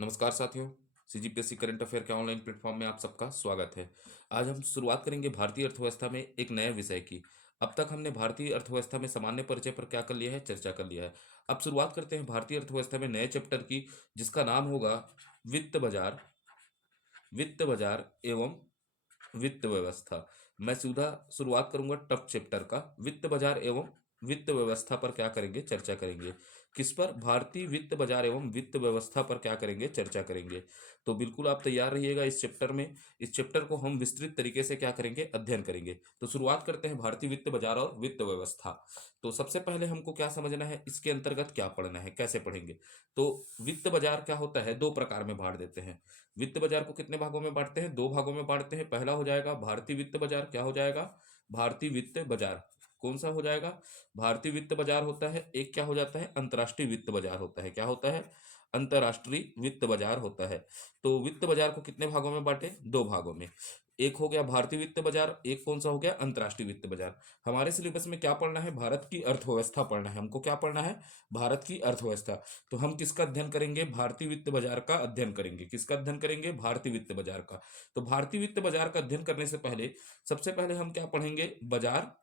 नमस्कार साथियों। CGPSC current affair के ऑनलाइन प्लेटफॉर्म में आप सबका स्वागत है। आज हम शुरुआत करेंगे भारतीय अर्थव्यवस्था में एक नए विषय की। अब तक हमने भारतीय अर्थव्यवस्था में सामान्य परिचय पर क्या कर लिया है, चर्चा कर लिया है। अब शुरुआत करते हैं भारतीय अर्थव्यवस्था में नए चैप्टर की, जिसका नाम होगा वित्त बाजार, वित्त बाजार एवं वित्त व्यवस्था। मैं सीधा शुरुआत करूंगा टफ चैप्टर का, वित्त बाजार एवं वित्त व्यवस्था पर क्या करेंगे, चर्चा करेंगे। किस पर? भारतीय वित्त बाजार एवं वित्त व्यवस्था पर क्या करेंगे, चर्चा करेंगे। तो बिल्कुल आप तैयार रहिएगा इस चैप्टर में। इस चैप्टर को हम विस्तृत तरीके से क्या करेंगे, अध्ययन करेंगे। तो शुरुआत करते हैं भारतीय वित्त बाजार और वित्त व्यवस्था। तो सबसे पहले हमको क्या समझना है, इसके अंतर्गत क्या पढ़ना है, कैसे पढ़ेंगे। तो वित्त बाजार क्या होता है, दो प्रकार में बांट देते हैं। वित्त बाजार को कितने भागों में बांटते हैं, दो भागों में बांटते हैं। पहला हो जाएगा भारतीय वित्त बाजार। क्या हो जाएगा? भारतीय वित्त बाजार। कौन सा हो जाएगा? भारतीय वित्त बाजार होता है। एक क्या हो जाता है, अंतर्राष्ट्रीय वित्त बाजार होता है। क्या होता है? अंतर्राष्ट्रीय वित्त बाजार होता है। तो वित्त बाजार को कितने भागों में बांटे, दो भागों में। एक हो गया भारतीय वित्त बाजार, एक कौन सा हो गया, अंतर्राष्ट्रीय वित्त बाजार। हमारे सिलेबस में क्या पढ़ना है, भारत की अर्थव्यवस्था पढ़ना है। हमको क्या पढ़ना है, भारत की अर्थव्यवस्था। तो हम किसका अध्ययन करेंगे, भारतीय वित्त बाजार का अध्ययन करेंगे। किसका अध्ययन करेंगे, भारतीय वित्त बाजार का। तो भारतीय वित्त बाजार का अध्ययन करने से पहले सबसे पहले हम क्या पढ़ेंगे, बाजार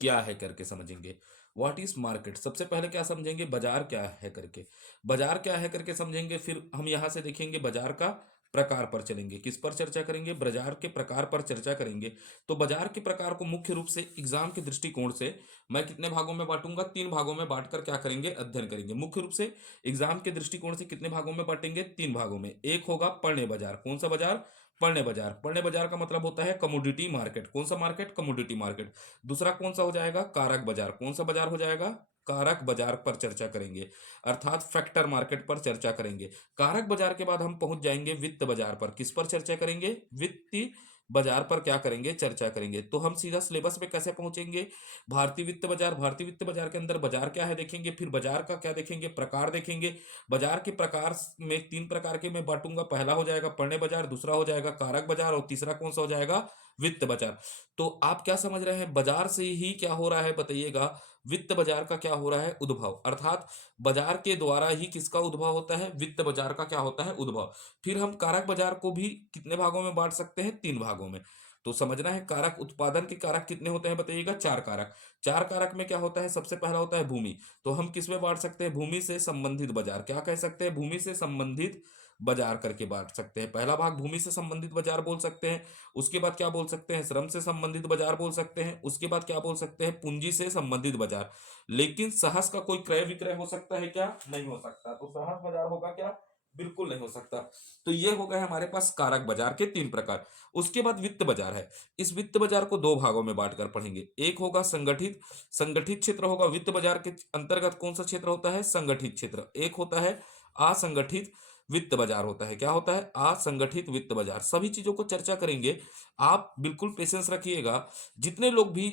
क्या है करके समझेंगे। व्हाट इज मार्केट, सबसे पहले क्या समझेंगे, बाजार क्या है करके। बाजार क्या है करके समझेंगे, फिर हम यहां से देखेंगे बाजार का प्रकार पर चलेंगे। किस पर चर्चा करेंगे, बाजार के प्रकार पर चर्चा करेंगे। तो बाजार के प्रकार को मुख्य रूप से एग्जाम के दृष्टिकोण से मैं कितने भागों में बांटूंगा, तीन भागों में बांटकर क्या करेंगे, अध्ययन करेंगे। मुख्य रूप से एग्जाम के दृष्टिकोण से कितने भागों में बांटेंगे, तीन भागों में। एक होगा पण्य बाजार। कौन सा बाजार, पण्य बाजार। पण्य बाजार का मतलब होता है कमोडिटी मार्केट। कौन सा मार्केट, कमोडिटी मार्केट। दूसरा कौन सा हो जाएगा, कारक बाजार। कौन सा बाजार हो जाएगा, कारक बाजार पर चर्चा करेंगे, अर्थात फैक्टर मार्केट पर चर्चा करेंगे। कारक बाजार के बाद हम पहुंच जाएंगे वित्त बाजार पर। किस पर चर्चा करेंगे, वित्तीय बाजार पर क्या करेंगे, चर्चा करेंगे। तो हम सीधा सिलेबस में कैसे पहुंचेंगे, भारतीय वित्त बाजार। भारतीय वित्त बाजार के अंदर बाजार क्या है देखेंगे, फिर बाजार का क्या देखेंगे, प्रकार देखेंगे। बाजार के प्रकार में तीन प्रकार के मैं बांटूंगा। पहला हो जाएगा पण्य बाजार, दूसरा हो जाएगा कारक बाजार और तीसरा कौन सा हो जाएगा, वित्त बाजार। तो आप क्या समझ रहे हैं, बाजार से ही क्या हो रहा है बताइएगा, वित्त बाजार का क्या हो रहा है, उद्भव। अर्थात बाजार के द्वारा ही किसका उद्भव होता है, वित्त बाजार का क्या होता है, उद्भव। फिर हम कारक बाजार को भी कितने भागों में बांट सकते हैं, तीन भागों में। तो समझना है, कारक उत्पादन के कारक कितने होते हैं बताइएगा, चार कारक। चार कारक में क्या होता है, सबसे पहला होता है भूमि। तो हम किस में बांट सकते हैं, भूमि से संबंधित बाजार। क्या कह सकते हैं, भूमि से संबंधित बाजार करके बांट सकते हैं। पहला भाग भूमि से संबंधित बाजार बोल सकते हैं। उसके बाद क्या बोल सकते हैं, श्रम से संबंधित बाजार बोल सकते हैं। उसके बाद क्या बोल सकते हैं, पूंजी से संबंधित बाजार। लेकिन सहज का कोई क्रय विक्रय हो सकता है क्या, नहीं हो सकता। तो सहज बाजार होगा क्या, बिल्कुल नहीं हो सकता। तो ये हो गए हमारे पास कारक बाजार के तीन प्रकार। उसके बाद वित्त बाजार है। इस वित्त बाजार को दो भागों में बांटकर पढ़ेंगे। एक होगा संगठित, संगठित क्षेत्र होगा। वित्त बाजार के अंतर्गत कौन सा क्षेत्र होता है, संगठित क्षेत्र। एक होता है असंगठित वित्त बाजार होता है। क्या होता है, असंगठित वित्त बाजार। सभी चीजों को चर्चा करेंगे। आप बिल्कुल पेशेंस रखिएगा। जितने लोग भी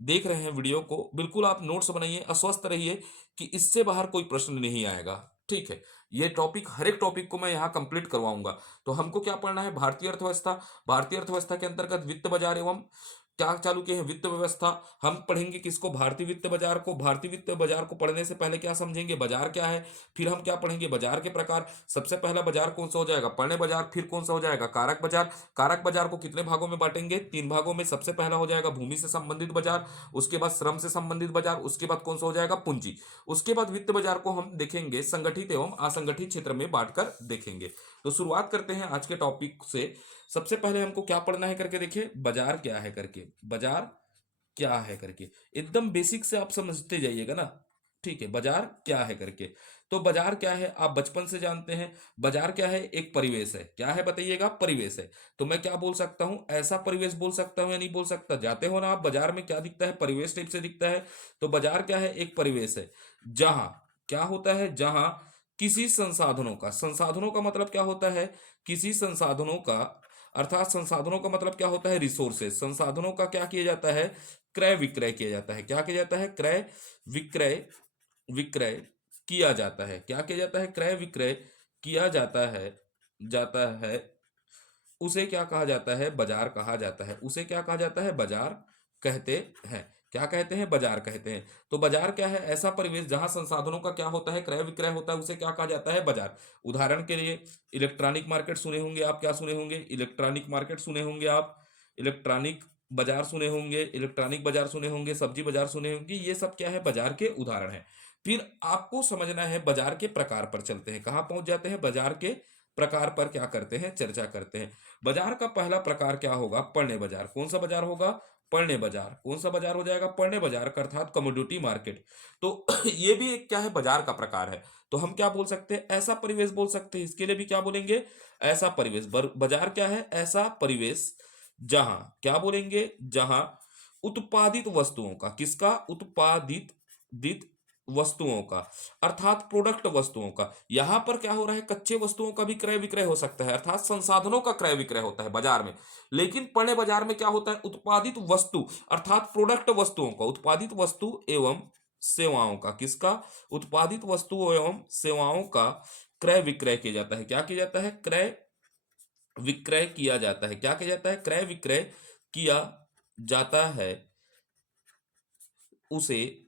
देख रहे हैं वीडियो को, बिल्कुल आप नोट्स बनाइए, अस्वस्थ रहिए कि इससे बाहर कोई प्रश्न नहीं आएगा। ठीक है, ये टॉपिक, हर एक टॉपिक को मैं यहाँ कंप्लीट करवाऊंगा। तो हमको क्या पढ़ना है, भारतीय अर्थव्यवस्था। भारतीय अर्थव्यवस्था के अंतर्गत वित्त बाजार एवं क्या चालू किए हैं, वित्त व्यवस्था। हम पढ़ेंगे किसको, भारतीय वित्त बाजार को। भारतीय वित्त बाजार को पढ़ने से पहले क्या समझेंगे, बाजार क्या है। फिर हम क्या पढ़ेंगे, बाजार के प्रकार। सबसे पहला बाजार कौन सा हो जाएगा, पण्य बाजार। फिर कौन सा हो जाएगा, कारक बाजार। कारक बाजार को कितने भागों में बांटेंगे, तीन भागों में। सबसे पहला हो जाएगा भूमि से संबंधित बाजार, उसके बाद श्रम से संबंधित बाजार, उसके बाद कौन सा हो जाएगा, पूंजी। उसके बाद वित्त बाजार को हम देखेंगे संगठित एवं असंगठित क्षेत्र में बांटकर देखेंगे। तो शुरुआत करते हैं आज के टॉपिक से। सबसे पहले हमको क्या पढ़ना है करके देखिए, बाजार क्या है करके। बाजार क्या है करके एकदम बेसिक से आप समझते जाइएगा ना। ठीक है, बाजार क्या है करके। तो बाजार क्या है आप बचपन से जानते हैं। बाजार क्या है, एक परिवेश है। क्या है बताइएगा, परिवेश है। तो मैं क्या बोल सकता हूं, ऐसा परिवेश बोल सकता हूं या नहीं बोल सकता। जाते हो ना आप बाजार में, क्या दिखता है, परिवेश टाइप से दिखता है। तो बाजार क्या है, एक परिवेश है जहां क्या होता है, जहां किसी संसाधनों का, संसाधनों का मतलब क्या होता है, किसी संसाधनों का, अर्थात संसाधनों का मतलब क्या होता है, रिसोर्सेज। संसाधनों का क्या किया जाता है, क्रय विक्रय किया जाता है। क्या किया जाता है, क्रय विक्रय, विक्रय किया जाता है। क्या किया जाता है, क्रय विक्रय किया जाता है। उसे क्या कहा जाता है, बाजार कहा जाता है। उसे क्या कहा जाता है, बाजार कहते हैं। क्या कहते हैं? बाजार कहते हैं। तो बाजार क्या है? ऐसा परिवेश जहां संसाधनों का क्या होता है? क्रय विक्रय होता है, उसे क्या कहा जाता है? बाजार। उदाहरण के लिए इलेक्ट्रॉनिक मार्केट सुने होंगे आप, क्या सुने होंगे? इलेक्ट्रॉनिक मार्केट सुने होंगे आप, इलेक्ट्रॉनिक बाजार सुने होंगे, इलेक्ट्रॉनिक बाजार सुने होंगे, सब्जी बाजार सुने होंगे। ये सब क्या है? बाजार के उदाहरण है। फिर आपको समझना है, बाजार के प्रकार पर चलते हैं। कहाँ पहुंच जाते हैं? बाजार के प्रकार पर क्या करते हैं? चर्चा करते हैं। बाजार का पहला प्रकार क्या होगा? पण्य बाजार। कौन सा बाजार होगा? पण्य बाजार। कौन सा बाजार हो जाएगा? पण्य बाजार का अर्थात कमोडिटी मार्केट। तो ये भी एक क्या है? बाजार का प्रकार है। तो हम क्या बोल सकते हैं? ऐसा परिवेश बोल सकते हैं। इसके लिए भी क्या बोलेंगे? ऐसा परिवेश। बाजार क्या है? ऐसा परिवेश जहां क्या बोलेंगे? जहां उत्पादित वस्तुओं का, किसका? उत्पादित वस्तुओं का, अर्थात प्रोडक्ट वस्तुओं का। यहां पर क्या हो रहा है? कच्चे वस्तुओं का भी क्रय विक्रय हो सकता है, अर्थात संसाधनों का क्रय विक्रय होता है बाजार में। लेकिन पण्य बाजार में क्या होता है? उत्पादित वस्तु अर्थात प्रोडक्ट वस्तुओं का, उत्पादित वस्तु एवं सेवाओं का, किसका? उत्पादित वस्तु एवं सेवाओं का क्रय विक्रय किया जाता है। क्या किया जाता है? क्रय विक्रय किया जाता है। क्या किया जाता है? क्रय विक्रय किया जाता है। उसे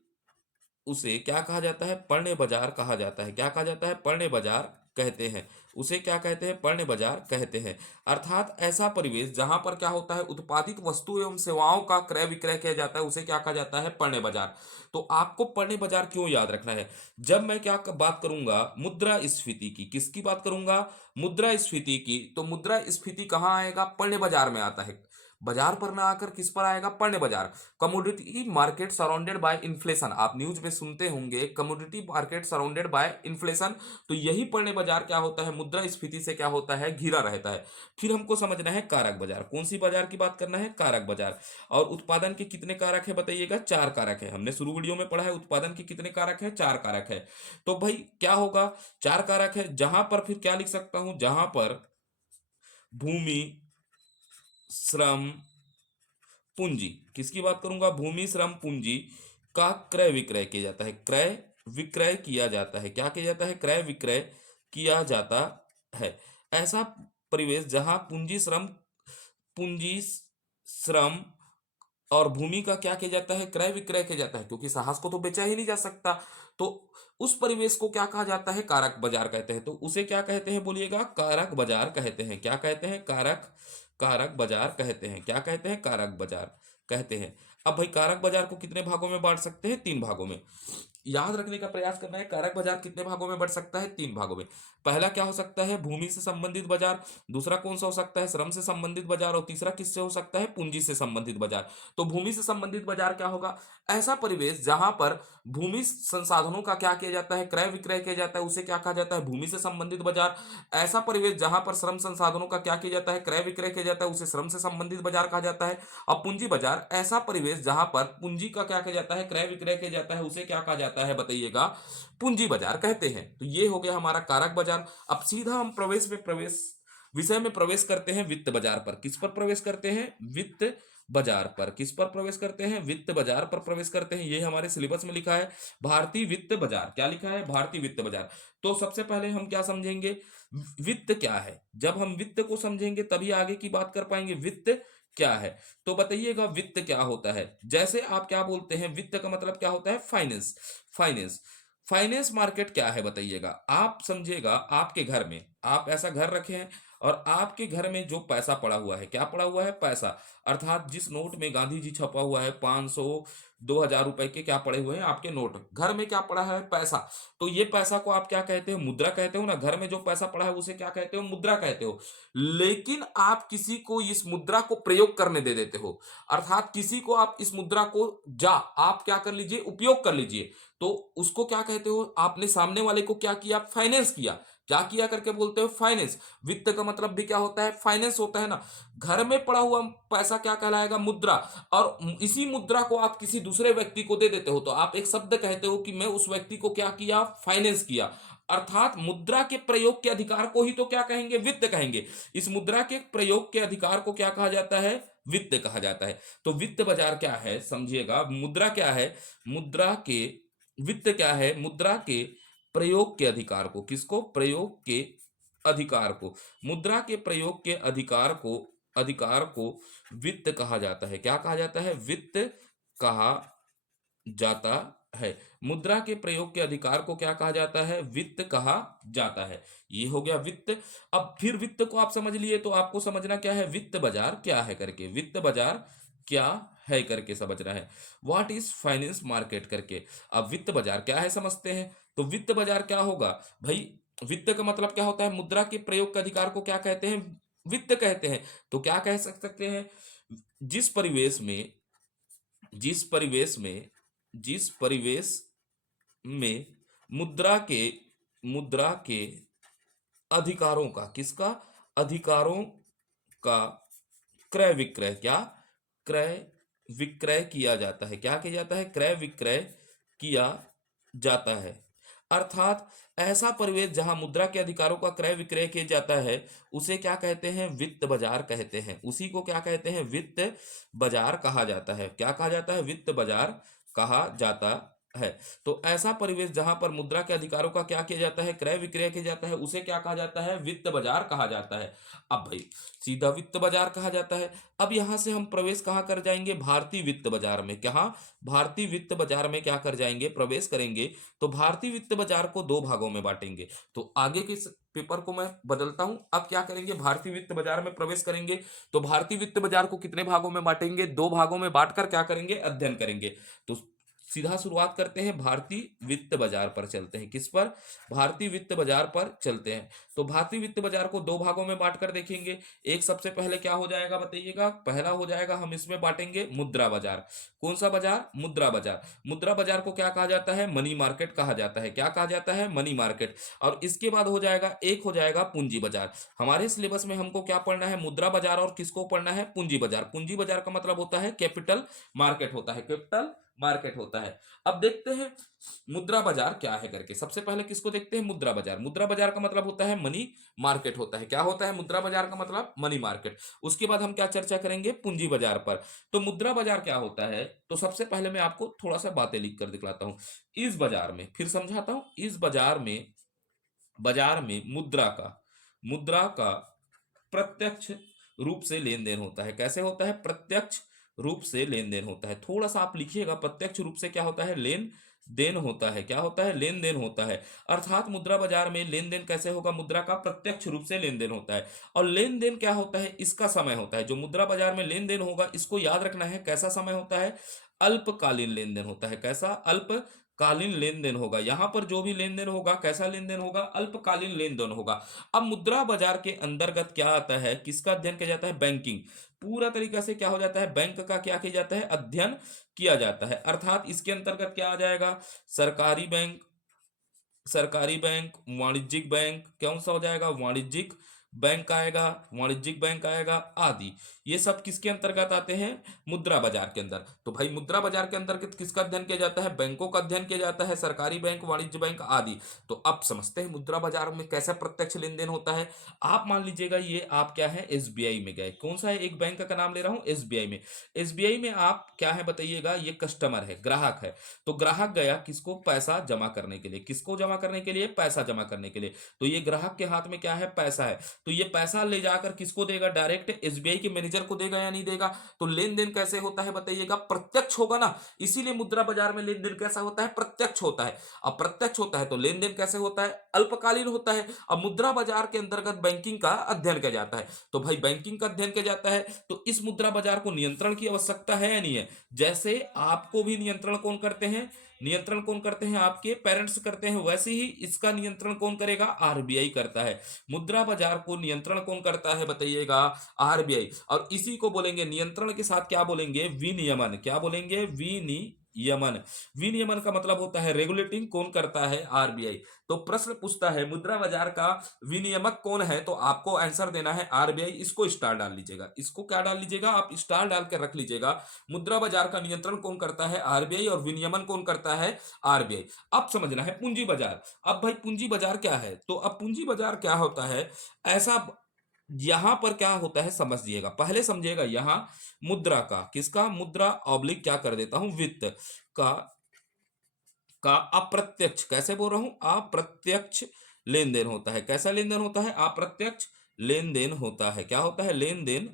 उसे क्या कहा जाता है? पण्य बाजार कहा जाता है। क्या कहा जाता है? पण्य बाजार कहते हैं। उसे क्या कहते हैं? पण्य बाजार कहते हैं। अर्थात ऐसा परिवेश जहां पर क्या होता है? उत्पादित वस्तु एवं सेवाओं का क्रय विक्रय किया जाता है, उसे क्या कहा जाता है? पण्य बाजार। तो आपको पण्य बाजार क्यों याद रखना है? जब मैं क्या बात करूंगा? मुद्रा स्फीति की। किसकी बात करूंगा? मुद्रा स्फीति की। तो मुद्रा स्फीति कहाँ आएगा? पण्य बाजार में आता है। बाजार पर ना आकर किस पर आएगा? पण्य बाजार। Commodity market surrounded by inflation. आप न्यूज में सुनते होंगे commodity market surrounded by inflation. तो यही पण्य बाजार क्या होता है? मुद्रा स्फीति से क्या होता है? घिरा रहता है। फिर हमको समझना है कारक बाजार। कौन सी बाजार की बात करना है? कारक बाजार। और उत्पादन के कितने कारक है बताइएगा? 4 कारक है। हमने शुरू वीडियो में पढ़ा है उत्पादन के कितने कारक है? 4 कारक है। तो भाई क्या होगा? 4 कारक है। जहां पर फिर क्या लिख सकता हूं? जहां पर भूमि, श्रम, पूंजी। किसकी बात करूंगा? भूमि, श्रम, पूंजी का क्रय विक्रय किया जाता है। क्रय विक्रय किया जाता है। क्या किया जाता है? क्रय विक्रय किया जाता है। ऐसा परिवेश जहां पूंजी श्रम और भूमि का क्या किया जाता है? क्रय विक्रय किया जाता है, क्योंकि साहस को तो बेचा ही नहीं जा सकता। तो उस परिवेश को क्या कहा जाता है? कारक बाजार कहते हैं। तो उसे क्या कहते हैं बोलिएगा? कारक बाजार कहते हैं। क्या कहते हैं? कारक कारक बाजार कहते हैं। क्या कहते हैं? कारक बाजार कहते हैं। अब भाई कारक बाजार को कितने भागों में बांट सकते हैं? 3 भागों में। याद रखने का प्रयास करना है। कारक बाजार कितने भागों में बढ़ सकता है? 3 भागों में। पहला क्या हो सकता है? भूमि से संबंधित बाजार। दूसरा कौन सा हो सकता है? श्रम से संबंधित बाजार। और तीसरा किससे हो सकता है? पूंजी से संबंधित बाजार। तो भूमि से संबंधित बाजार क्या होगा? ऐसा परिवेश जहां पर भूमि संसाधनों का क्या किया जाता है? क्रय विक्रय किया जाता है, उसे क्या कहा जाता है? भूमि से संबंधित बाजार। ऐसा परिवेश जहां पर श्रम संसाधनों का क्या किया जाता है? क्रय विक्रय किया जाता है, उसे श्रम से संबंधित बाजार कहा जाता है। अब पूंजी बाजार, ऐसा परिवेश जहां पर पूंजी का क्या किया जाता है? क्रय विक्रय किया जाता है, उसे क्या कहा जाता है बताइएगा? पूंजी बाजार कहते हैं। तो ये हो गया हमारा कारक बाजार। अब सीधा हम प्रवेश विषय में प्रवेश करते हैं, वित्त बाजार पर। किस पर प्रवेश करते हैं? वित्त बाजार पर। किस पर प्रवेश करते हैं? वित्त बाजार पर प्रवेश करते हैं। ये हमारे सिलेबस में लिखा है, भारतीय वित्त बाजार। क्या लिखा है? भारतीय वित्त बाजार। तो सबसे पहले हम क्या समझेंगे? वित्त क्या है? जब हम वित्त को समझेंगे तभी आगे की बात कर पाएंगे। वित्त क्या है? तो बताइएगा वित्त क्या होता है? जैसे आप क्या बोलते हैं? वित्त का मतलब क्या होता है? फाइनेंस। फाइनेंस। फाइनेंस मार्केट क्या है बताइएगा? आप समझिएगा, आपके घर में आप ऐसा घर रखे हैं और आपके घर में जो पैसा पड़ा हुआ है, क्या पड़ा हुआ है? पैसा। अर्थात जिस नोट में गांधी जी छपा हुआ है, 500 2000 रुपए के क्या पड़े हुए हैं? आपके नोट। घर में क्या पड़ा है? पैसा। तो ये पैसा को आप क्या कहते हो? मुद्रा कहते हो ना। घर में जो पैसा पड़ा है उसे क्या कहते हो? मुद्रा कहते हो। लेकिन आप किसी को इस मुद्रा को प्रयोग करने दे देते हो, अर्थात किसी को आप इस मुद्रा को आप क्या कर लीजिए? उपयोग कर लीजिए। तो उसको क्या कहते हो? आपने सामने वाले को क्या किया? फाइनेंस किया। क्या किया करके बोलते हो? फाइनेंस। वित्त का मतलब भी क्या होता है? फाइनेंस होता है ना। घर में पड़ा हुआ पैसा क्या कहलाएगा? मुद्रा। और इसी मुद्रा को आप किसी दूसरे व्यक्ति को दे देते हो, तो आप एक शब्द कहते हो कि मैं उस व्यक्ति को क्या किया? फाइनेंस किया। अर्थात मुद्रा के प्रयोग के अधिकार को ही तो क्या कहेंगे? वित्त कहेंगे। इस मुद्रा के प्रयोग के अधिकार को क्या कहा जाता है? वित्त कहा जाता है। तो वित्त बाजार क्या है समझिएगा। मुद्रा क्या है? मुद्रा के वित्त क्या है? मुद्रा के प्रयोग के अधिकार को, किसको? प्रयोग के अधिकार को, मुद्रा के प्रयोग के अधिकार को वित्त कहा जाता है। क्या कहा जाता है? वित्त कहा जाता है। मुद्रा के प्रयोग के अधिकार को क्या कहा जाता है? वित्त कहा जाता है। ये हो गया वित्त। अब फिर वित्त को आप समझ लिए तो आपको समझना क्या है, वित्त बाजार क्या है करके। वित्त बाजार क्या है करके समझना है। व्हाट इज फाइनेंस मार्केट करके। अब वित्त बाजार क्या है समझते हैं। तो वित्त बाजार क्या होगा भाई, वित्त का मतलब क्या होता है, मुद्रा के प्रयोग के अधिकार को क्या कहते हैं, वित्त कहते हैं। तो क्या कह सकते हैं, जिस परिवेश में जिस परिवेश में जिस परिवेश में मुद्रा के अधिकारों का, किसका, अधिकारों का क्रय विक्रय, क्या, क्रय विक्रय किया जाता है। क्या किया जाता है, क्रय विक्रय किया जाता है। अर्थात ऐसा परिवेश जहां मुद्रा के अधिकारों का क्रय विक्रय किया जाता है, उसे क्या कहते हैं, वित्त बाजार कहते हैं। उसी को क्या कहते हैं, वित्त बाजार कहा जाता है। क्या कहा जाता है, वित्त बाजार कहा जाता है। तो ऐसा परिवेश जहां पर मुद्रा के अधिकारों का क्या किया जाता है, क्रय विक्रय किया जाता है, उसे क्या कहा जाता है, वित्त बाजार कहा जाता है। अब भाई सीधा वित्त बाजार कहा जाता है। अब यहां से हम प्रवेश कहां कर जाएंगे, भारतीय वित्त बाजार में। कहां, भारतीय वित्त बाजार में क्या कर जाएंगे, प्रवेश करेंगे। तो भारतीय वित्त बाजार को दो भागों में बांटेंगे। तो आगे के पेपर को मैं बदलता हूं। अब क्या करेंगे, भारतीय वित्त बाजार में प्रवेश करेंगे। तो भारतीय वित्त बाजार को कितने भागों में बांटेंगे, दो भागों में बांटकर क्या करेंगे, अध्ययन करेंगे। तो सीधा शुरुआत करते हैं, भारतीय वित्त बाजार पर चलते हैं। किस पर, भारतीय वित्त बाजार पर चलते हैं। तो भारतीय वित्त बाजार को दो भागों में बांटकर देखेंगे। एक सबसे पहले क्या हो जाएगा बताइएगा, पहला हो जाएगा, हम इसमें बांटेंगे मुद्रा बाजार। कौन सा बाजार, मुद्रा बाजार। मुद्रा बाजार को क्या कहा जाता है, मनी मार्केट कहा जाता है। क्या कहा जाता है, मनी मार्केट। और इसके बाद हो जाएगा, एक हो जाएगा पूंजी बाजार। हमारे सिलेबस में हमको क्या पढ़ना है, मुद्रा बाजार और किसको पढ़ना है, पूंजी बाजार। पूंजी बाजार का मतलब होता है कैपिटल मार्केट होता है, कैपिटल मार्केट होता है। अब देखते हैं मुद्रा बाजार क्या है करके। सबसे पहले किसको देखते हैं, मुद्रा बाजार। मुद्रा बाजार का मतलब होता है मनी मार्केट होता है। क्या होता है, मुद्रा बाजार का मतलब मनी मार्केट। उसके बाद हम क्या चर्चा करेंगे, पूंजी बाजार पर। तो मुद्रा बाजार क्या होता है, तो सबसे पहले मैं आपको थोड़ा सा बातें लिख कर दिखलाता हूं। इस बाजार में, फिर समझाता हूं, इस बाजार में मुद्रा का प्रत्यक्ष रूप से लेन देन होता है। कैसे होता है, प्रत्यक्ष रूप से लेन देन होता है। थोड़ा सा आप लिखिएगा, प्रत्यक्ष रूप से क्या होता है, लेन देन होता है। क्या होता है, लेन देन होता है। अर्थात मुद्रा बाजार में लेन देन कैसे होगा, मुद्रा का प्रत्यक्ष रूप से लेन देन होता है। और लेन देन क्या होता है, इसका समय होता है। जो मुद्रा बाजार में लेन देन होगा, इसको याद रखना है, कैसा समय होता है, अल्पकालीन लेन देन होता है। कैसा, अल्पकालीन लेन देन होगा। यहां पर जो भी लेन देन होगा, कैसा लेन देन होगा, अल्पकालीन लेन देन होगा। अब मुद्रा बाजार के अंतर्गत क्या आता है, किसका अध्ययन किया जाता है, बैंकिंग। पूरा तरीका से क्या हो जाता है, बैंक का क्या किया जाता है, अध्ययन किया जाता है। अर्थात इसके अंतर्गत क्या आ जाएगा, सरकारी बैंक, वाणिज्यिक बैंक, कौन सा हो जाएगा, वाणिज्यिक बैंक आएगा, वाणिज्यिक बैंक आएगा आदि। ये सब किसके अंतर्गत आते हैं, मुद्रा बाजार के अंदर। तो भाई मुद्रा बाजार के अंतर्गत किसका अध्ययन किया जाता है, बैंकों का अध्ययन किया जाता है, सरकारी बैंक, वाणिज्य बैंक आदि। तो अब समझते हैं मुद्रा बाजार में कैसा प्रत्यक्ष लेन देन होता है। आप मान लीजिएगा ये आप क्या है, एसबीआई में गए। कौन सा है, एक बैंक का नाम ले रहा हूं, एसबीआई में। एसबीआई में आप क्या है बताइएगा, ये कस्टमर है, ग्राहक है। तो ग्राहक गया किसको, पैसा जमा करने के लिए। किसको जमा करने के लिए, पैसा जमा करने के लिए। तो ये ग्राहक के हाथ में क्या है, पैसा है। तो ये पैसा ले जाकर किसको देगा, डायरेक्ट एसबीआई के मैनेजर को देगा या नहीं देगा। तो लेन देन कैसे होता है बताइएगा, प्रत्यक्ष होगा ना। इसीलिए मुद्रा बाजार में लेन देन कैसा होता है, प्रत्यक्ष होता है। अब प्रत्यक्ष होता है तो लेन देन कैसे होता है, अल्पकालीन होता है। अब मुद्रा बाजार के अंतर्गत बैंकिंग का अध्ययन किया जाता है। तो भाई बैंकिंग का अध्ययन किया जाता है, तो इस मुद्रा बाजार को नियंत्रण की आवश्यकता है या नहीं है। जैसे आपको भी नियंत्रण कौन करते हैं, नियंत्रण कौन करते हैं, आपके पेरेंट्स करते हैं, वैसे ही इसका नियंत्रण कौन करेगा, आरबीआई करता है। मुद्रा बाजार को नियंत्रण कौन करता है बताइएगा, आरबीआई। और इसी को बोलेंगे, नियंत्रण के साथ क्या बोलेंगे, विनियमन। क्या बोलेंगे, विनियमन। विनियमन का मतलब होता है रेगुलेटिंग, कौन करता है, आरबीआई। तो प्रश्न पूछता है मुद्रा बाजार का विनियमक कौन है, तो आपको आंसर देना है आरबीआई। इसको स्टार डाल लीजिएगा, इसको क्या डाल लीजिएगा, आप स्टार डाल के रख लीजिएगा। मुद्रा बाजार का नियंत्रण कौन करता है, आरबीआई, और विनियमन कौन करता है, आरबीआई। अब समझना है पूंजी बाजार। अब भाई पूंजी बाजार क्या है, तो अब पूंजी बाजार क्या होता है, ऐसा यहां पर क्या होता है समझिएगा, पहले समझिएगा। यहां मुद्रा का, किसका, मुद्रा ऑब्लिक क्या कर देता हूं, वित्त का का अप्रत्यक्ष, कैसे बोल रहा हूं, अप्रत्यक्ष लेन देन होता है। कैसा लेन देन होता है, अप्रत्यक्ष लेन देन होता है। क्या होता है, लेन देन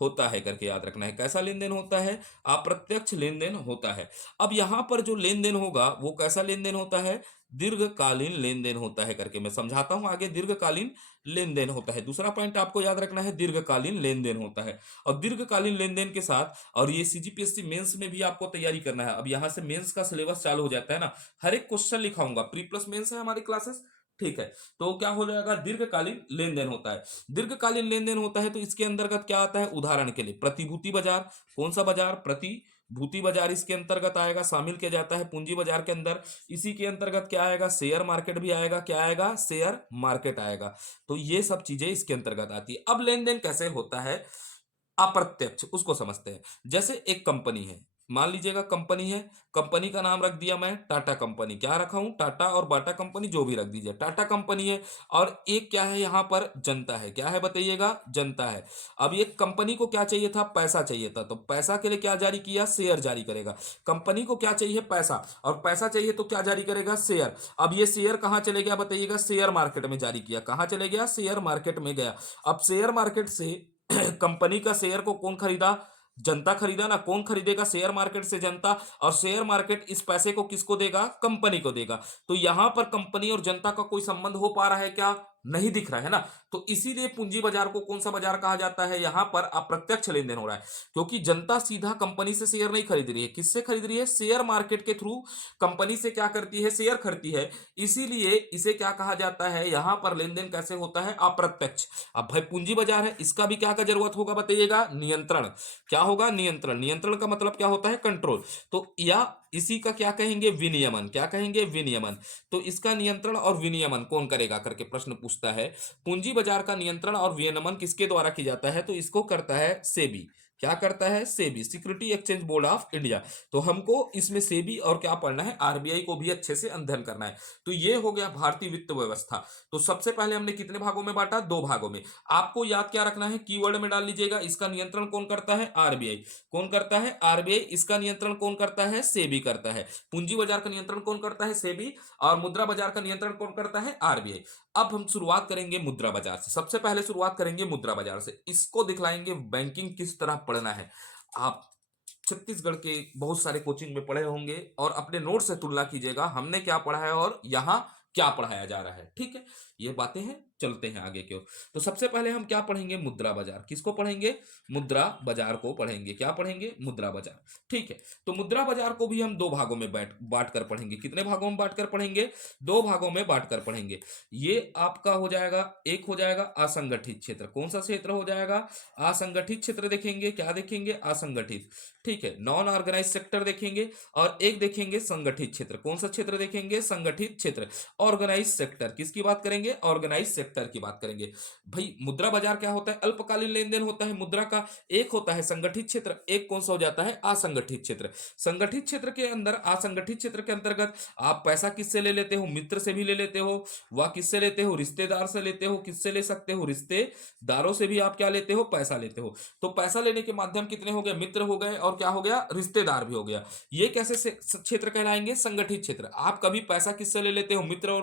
होता है करके याद रखना है। कैसा लेन देन होता है? अप्रत्यक्ष लेन देन होता है। अब यहां पर जो लेन देन होगा वो कैसा लेन देन होता है? दीर्घकालीन लेन देन होता है करके मैं समझाता हूं आगे। दीर्घकालीन लेन देन होता है, दूसरा पॉइंट आपको याद रखना है, दीर्घकालीन लेन देन होता है। और दीर्घकालीन लेन देन के साथ, और ये सीजीपीएससी मेंस में भी आपको तैयारी करना है। अब यहां से मेंस का सिलेबस चालू हो जाता है ना, हर एक क्वेश्चन लिखाऊंगा। प्री प्लस मेंस है हमारी क्लासेस, ठीक है। तो क्या हो जाएगा? दीर्घकालीन लेन देन होता है। दीर्घकालीन लेन देन होता है तो इसके अंतर्गत क्या आता है? उदाहरण के लिए प्रतिभूति बाजार। कौन सा बाजार? प्रतिभूति बाजार इसके अंतर्गत आएगा, शामिल किया जाता है पूंजी बाजार के अंदर। इसी के अंतर्गत क्या आएगा? शेयर मार्केट भी आएगा। क्या आएगा? शेयर मार्केट आएगा। तो ये सब चीजें इसके अंतर्गत आती है। अब लेन देन कैसे होता है अप्रत्यक्ष, उसको समझते हैं। जैसे एक कंपनी है, मान लीजिएगा कंपनी है, कंपनी का नाम रख दिया मैं टाटा कंपनी। क्या रखा हूं? टाटा और बाटा कंपनी, जो भी रख दीजिए, टाटा कंपनी है। और एक क्या है यहां पर? जनता है। क्या है बताइएगा? जनता है। अब ये कंपनी को क्या चाहिए था? पैसा चाहिए था। तो पैसा के लिए क्या जारी किया? शेयर जारी करेगा। कंपनी को क्या चाहिए? पैसा, और पैसा चाहिए तो क्या जारी करेगा? शेयर। अब ये शेयर कहां चले गया बताइएगा? शेयर मार्केट में जारी किया। कहां चले गया? शेयर मार्केट में गया। अब शेयर मार्केट से कंपनी का शेयर को कौन खरीदा? जनता खरीदा ना। कौन खरीदेगा? शेयर मार्केट से जनता। और शेयर मार्केट इस पैसे को किसको देगा? कंपनी को देगा। तो यहां पर कंपनी और जनता का कोई संबंध हो पा रहा है क्या? नहीं दिख रहा है ना। तो इसीलिए पूंजी बाजार को कौन सा बाजार कहा जाता है? यहां पर अप्रत्यक्ष लेन देन हो रहा है, क्योंकि जनता सीधा कंपनी से शेयर नहीं खरीद रही है। किससे खरीद रही है? शेयर मार्केट के थ्रू कंपनी से क्या करती है? शेयर खरीदती है। इसीलिए इसे क्या कहा जाता है? यहां पर लेन देन कैसे होता है? अप्रत्यक्ष। अब भाई पूंजी बाजार है, इसका भी क्या का जरूरत होगा बताइएगा? नियंत्रण। क्या होगा? नियंत्रण। नियंत्रण का मतलब क्या होता है? कंट्रोल। तो या इसी का क्या कहेंगे? विनियमन। क्या कहेंगे? विनियमन। तो इसका नियंत्रण और विनियमन कौन करेगा करके प्रश्न पूछता है। पूंजी बाजार का नियंत्रण और विनियमन किसके द्वारा किया जाता है? तो इसको करता है सेबी। क्या करता है? SEBI, security exchange board of India. तो हमको इसमें सेबी और क्या पढ़ना है? आरबीआई को भी अच्छे से अध्ययन करना है। तो ये हो गया भारतीय वित्त व्यवस्था। तो सबसे पहले हमने कितने भागों में बांटा? दो भागों में। आपको याद क्या रखना है? कीवर्ड में डाल लीजिएगा। इसका नियंत्रण कौन करता है? आरबीआई। कौन करता है? आरबीआई। इसका नियंत्रण कौन करता है? सेबी करता है। पूंजी बाजार का नियंत्रण कौन करता है? सेबी। और मुद्रा बाजार का नियंत्रण कौन करता है? आरबीआई। अब हम शुरुआत करेंगे मुद्रा बाजार से। सबसे पहले शुरुआत करेंगे मुद्रा बाजार से। इसको दिखलाएंगे बैंकिंग किस तरह पढ़ना है। आप छत्तीसगढ़ के बहुत सारे कोचिंग में पढ़े होंगे और अपने नोट से तुलना कीजिएगा, हमने क्या पढ़ा है और यहां क्या पढ़ाया जा रहा है। ठीक है, ये बातें हैं। चलते हैं आगे की ओर। तो सबसे पहले हम क्या पढ़ेंगे? मुद्रा बाजार। किसको पढ़ेंगे? मुद्रा बाजार को पढ़ेंगे। क्या पढ़ेंगे? मुद्रा बाजार। ठीक है। तो मुद्रा बाजार को भी हम दो भागों में बांट कर पढ़ेंगे। कितने भागों में बांट कर पढ़ेंगे? दो भागों में बांट कर पढ़ेंगे। ये आपका हो जाएगा, एक हो जाएगा असंगठित क्षेत्र। कौन सा क्षेत्र हो जाएगा? असंगठित क्षेत्र देखेंगे। क्या देखेंगे? असंगठित। ठीक है, नॉन ऑर्गेनाइज सेक्टर देखेंगे। और एक देखेंगे संगठित क्षेत्र। कौन सा क्षेत्र देखेंगे? संगठित क्षेत्र। Organise sector. किसकी बात करेंगे? ऑर्गेनाइज सेक्टर की बात करेंगे। भाई मुद्रा बाजार क्या होता है? अल्पकालीन लेन देन होता है मुद्रा का। एक होता है संगठित क्षेत्र, एक कौन सा हो जाता है? असंगठित क्षेत्र। संगठित क्षेत्र के अंदर, असंगठित क्षेत्र के अंतर्गत आप पैसा किससे ले लेते हो? मित्र से भी ले लेते हो। वह किससे लेते हो? रिश्तेदार से लेते हो। किससे ले सकते हो? रिश्तेदारों से भी आप क्या लेते हो? पैसा लेते हो। तो पैसा लेने के माध्यम कितने हो गए? मित्र हो गए, और क्या हो गया? रिश्तेदार भी हो गया। ये कैसे क्षेत्र कहलाएंगे? संगठित क्षेत्र। आप कभी पैसा किससे ले लेते हो? मित्र और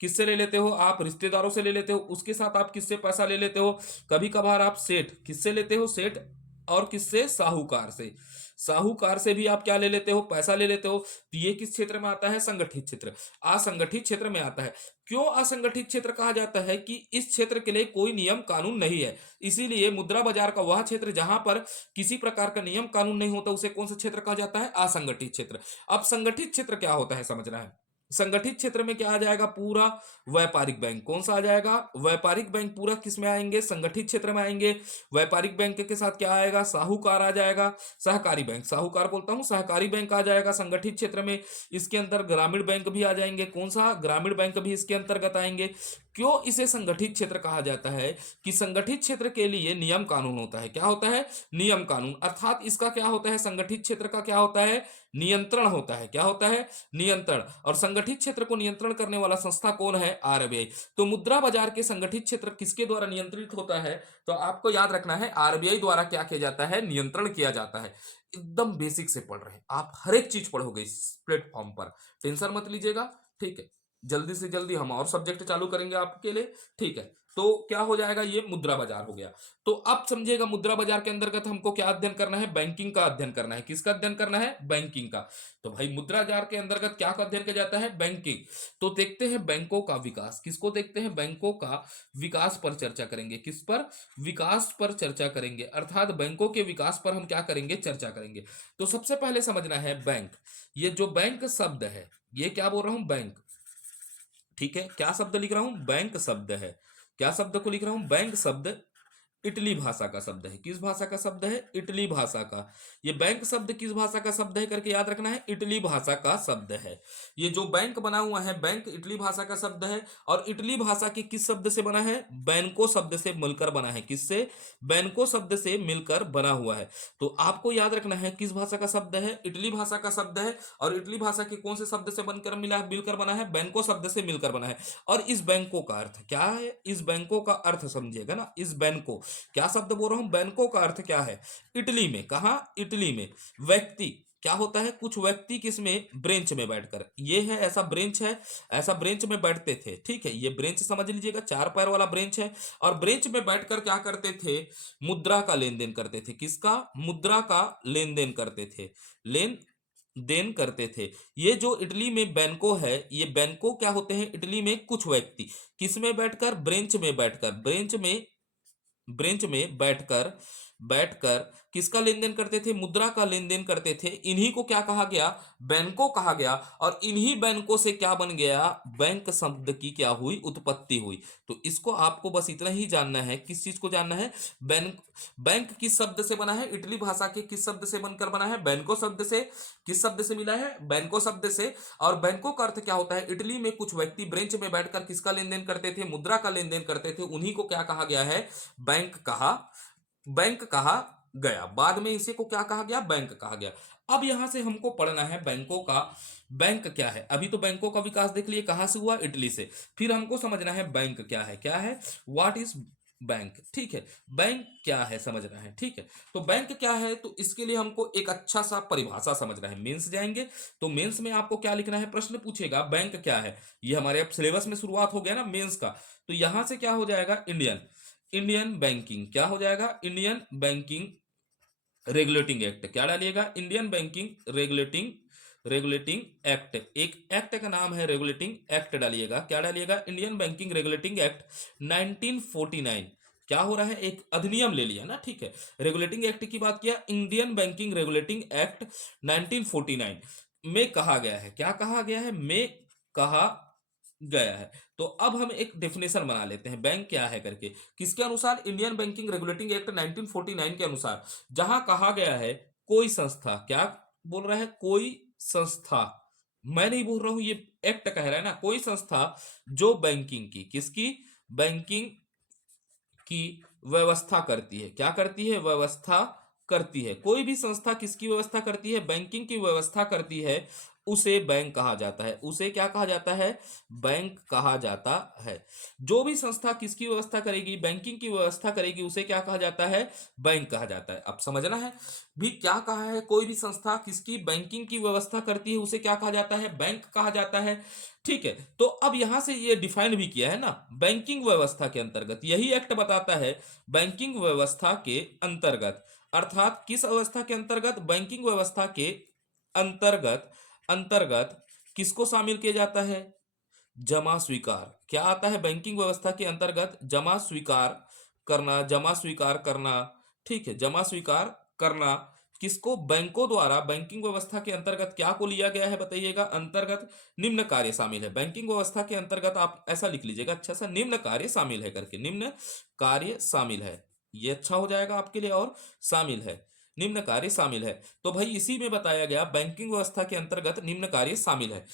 किससे ले लेते हो? आप रिश्तेदारों से ले लेते हो। उसके साथ आप किससे पैसा ले लेते हो? कभी कभार आप सेठ, किससे लेते हो? सेठ। और किससे? साहूकार से। साहूकार से भी आप क्या ले लेते हो? पैसा ले लेते हो। तो ये किस क्षेत्र में आता है? संगठित क्षेत्र। असंगठित क्षेत्र में आता है। क्यों असंगठित क्षेत्र कहा जाता है? कि इस क्षेत्र के लिए कोई नियम कानून नहीं है। इसीलिए मुद्रा बाजार का वह क्षेत्र जहां पर किसी प्रकार का नियम कानून नहीं होता, उसे कौन सा क्षेत्र कहा जाता है? असंगठित क्षेत्र। अब संगठित क्षेत्र क्या होता है समझना है। संगठित क्षेत्र में क्या आ जाएगा? पूरा व्यापारिक बैंक। कौन सा आ जाएगा? व्यापारिक बैंक पूरा किस में आएंगे? संगठित क्षेत्र में आएंगे। व्यापारिक बैंक के साथ क्या आएगा? साहूकार आ जाएगा। सहकारी बैंक, साहूकार बोलता हूं, सहकारी बैंक आ जाएगा संगठित क्षेत्र में। इसके अंदर ग्रामीण बैंक भी आ जाएंगे। कौन सा? ग्रामीण बैंक भी इसके अंतर्गत आएंगे। क्यों इसे संगठित क्षेत्र कहा जाता है? कि संगठित क्षेत्र के लिए नियम कानून होता है। क्या होता है? नियम कानून। अर्थात इसका क्या होता है? संगठित क्षेत्र का क्या होता है? नियंत्रण होता है। क्या होता है? नियंत्रण। और संगठित क्षेत्र को नियंत्रण करने वाला संस्था कौन है? आरबीआई। तो मुद्रा बाजार के संगठित क्षेत्र किसके द्वारा नियंत्रित होता है? तो आपको याद रखना है, आरबीआई द्वारा क्या किया जाता है? नियंत्रण किया जाता है। एकदम बेसिक से पढ़ रहे हैं आप, हर एक चीज पढ़ोगे इस प्लेटफॉर्म पर, टेंशन मत लीजिएगा। ठीक है, जल्दी से जल्दी हम और सब्जेक्ट चालू करेंगे आपके लिए, ठीक है। तो क्या हो जाएगा, ये मुद्रा बाजार हो गया। तो अब समझिएगा मुद्रा बाजार के अंतर्गत हमको क्या अध्ययन करना है, बैंकिंग का अध्ययन करना है। किसका अध्ययन करना है, बैंकिंग का। तो भाई मुद्रा बाजार के अंतर्गत क्या का अध्ययन किया जाता है, बैंकिंग। तो देखते हैं बैंकों का विकास, किसको देखते हैं, बैंकों का विकास पर चर्चा करेंगे। किस पर, विकास पर चर्चा करेंगे, अर्थात बैंकों के विकास पर हम क्या करेंगे, चर्चा करेंगे। तो सबसे पहले समझना है बैंक, ये जो बैंक शब्द है, ये क्या बोल रहा हूं, बैंक, ठीक है। क्या शब्द लिख रहा हूं, बैंक शब्द है। क्या शब्द को लिख रहा हूं, बैंक शब्द इटली भाषा का शब्द है। किस भाषा का शब्द है, इटली भाषा का। ये बैंक शब्द किस भाषा का शब्द है करके याद रखना है, इटली भाषा का शब्द है। ये जो बैंक बना हुआ है, बैंक इटली भाषा का शब्द है। और इटली भाषा के किस शब्द से बना है, बैंको शब्द से मिलकर बना है। किससे, बैंको शब्द से मिलकर बना हुआ है। तो आपको याद रखना है किस भाषा का शब्द है, इटली भाषा का शब्द है। और इटली भाषा के कौन से शब्द से बनकर मिला है, मिलकर बना है, बैंको शब्द से मिलकर बना है। और इस बैंकों का अर्थ क्या है, इस बैंकों का अर्थ समझिएगा ना, इस बैंकों, क्या शब्द बोल रहा हूं, बैंकों का अर्थ क्या है, इटली में, कहा, इटली में। व्यक्ति क्या होता है, कुछ व्यक्ति किसमें, ब्रेंच में बैठकर, ये है ऐसा ब्रेंच है, ऐसा ब्रेंच में बैठते थे, ठीक है। ये ब्रेंच समझ लीजिएगा, चार पैर वाला ब्रेंच है। और ब्रेंच में बैठकर क्या करते थे, मुद्रा का लेन देन करते थे। किसका, मुद्रा का लेन देन करते थे, लेन देन करते थे। ये जो इटली में बैंको है, ये बैंको क्या होते हैं, इटली में कुछ व्यक्ति किसमें बैठकर, ब्रेंच में बैठकर, ब्रेंच में बैठकर बैठकर किसका लेन देन करते थे, मुद्रा का लेन देन करते थे। इन्हीं को क्या कहा गया, बैंकों कहा गया। और इन्हीं बैंकों से क्या बन गया, बैंक शब्द की क्या हुई, उत्पत्ति हुई। तो इसको आपको बस इतना ही जानना है, किस चीज को जानना है, बैंक। बैंक किस शब्द से बना है, इटली भाषा के किस शब्द से बनकर बना है, बैंको शब्द से। किस शब्द से मिला है, बैंको शब्द से। और बैंकों का अर्थ क्या होता है, इटली में कुछ व्यक्ति ब्रेंच में बैठकर किसका लेन देन करते थे, मुद्रा का लेन देन करते थे। उन्हीं को क्या कहा गया है, बैंक कहा, बैंक कहा गया। बाद में इसी को क्या कहा गया, बैंक कहा गया। अब यहां से हमको पढ़ना है बैंकों का, बैंक क्या है। अभी तो बैंकों का विकास देख लिए, कहां से हुआ, इटली से। फिर हमको समझना है बैंक क्या है, क्या है, व्हाट इज बैंक, ठीक है। बैंक क्या है समझना है, ठीक है। तो बैंक क्या है, तो इसके लिए हमको एक अच्छा सा परिभाषा समझना है। मेंस जाएंगे तो मेंस में आपको क्या लिखना है, प्रश्न पूछेगा बैंक क्या है। ये हमारे अब सिलेबस में शुरुआत हो गया ना मेंस का। तो यहां से क्या हो जाएगा, इंडियन बैंकिंग, क्या हो जाएगा, इंडियन बैंकिंग रेगुलेटिंग एक्ट। क्या डालिएगा, इंडियन बैंकिंग रेगुलेटिंग एक्ट। एक एक्ट का नाम है रेगुलेटिंग एक्ट डालिएगा। क्या डालिएगा, इंडियन बैंकिंग रेगुलेटिंग एक्ट 1949। क्या हो रहा है, एक अधिनियम ले लिया ना, ठीक है। रेगुलेटिंग एक्ट की बात किया, इंडियन बैंकिंग रेगुलेटिंग एक्ट 1949 में कहा गया है। क्या कहा गया है, में कहा गया है। तो अब हम एक डेफिनेशन बना लेते हैं, बैंक क्या है करके। किसके अनुसार, इंडियन बैंकिंग रेगुलेटिंग एक्ट 1949 के अनुसार। जहां कहा गया है कोई संस्था, क्या बोल रहा है, कोई संस्था, मैं नहीं बोल रहा हूं, ये एक्ट कह रहा है ना, कोई संस्था जो बैंकिंग की, किसकी, बैंकिंग की व्यवस्था करती है। क्या करती है, व्यवस्था करती है। कोई भी संस्था किसकी व्यवस्था करती है, बैंकिंग की व्यवस्था करती है, उसे बैंक कहा जाता है। उसे क्या कहा जाता है, बैंक कहा जाता है। जो भी संस्था किसकी व्यवस्था करेगी, बैंकिंग की व्यवस्था करेगी, उसे क्या कहा जाता है, बैंक कहा जाता है। अब समझना है भी क्या कहा है, कोई भी संस्था किसकी बैंकिंग की व्यवस्था करती है, उसे क्या कहा जाता है, बैंक कहा जाता है, ठीक है। तो अब यहां से ये डिफाइन भी किया है ना, बैंकिंग व्यवस्था के अंतर्गत, यही एक्ट बताता है बैंकिंग व्यवस्था के अंतर्गत, अर्थात किस अवस्था के अंतर्गत, बैंकिंग व्यवस्था के अंतर्गत, अंतर्गत किसको शामिल किया जाता है, जमा स्वीकार। क्या आता है बैंकिंग व्यवस्था के अंतर्गत, जमा स्वीकार करना, जमा स्वीकार करना, ठीक है, जमा स्वीकार करना। किसको, बैंकों द्वारा बैंकिंग व्यवस्था के अंतर्गत क्या को लिया गया है बताइएगा, अंतर्गत निम्न कार्य शामिल है। बैंकिंग व्यवस्था के अंतर्गत आप ऐसा लिख लीजिएगा अच्छा सा, निम्न कार्य शामिल है करके, निम्न कार्य शामिल है। ये अच्छा हो जाएगा आपके लिए, और शामिल है, निम्न कार्य शामिल है। तो भाई इसी में बताया गया बैंकिंग व्यवस्था के अंतर्गत निम्न कार्य शामिल है।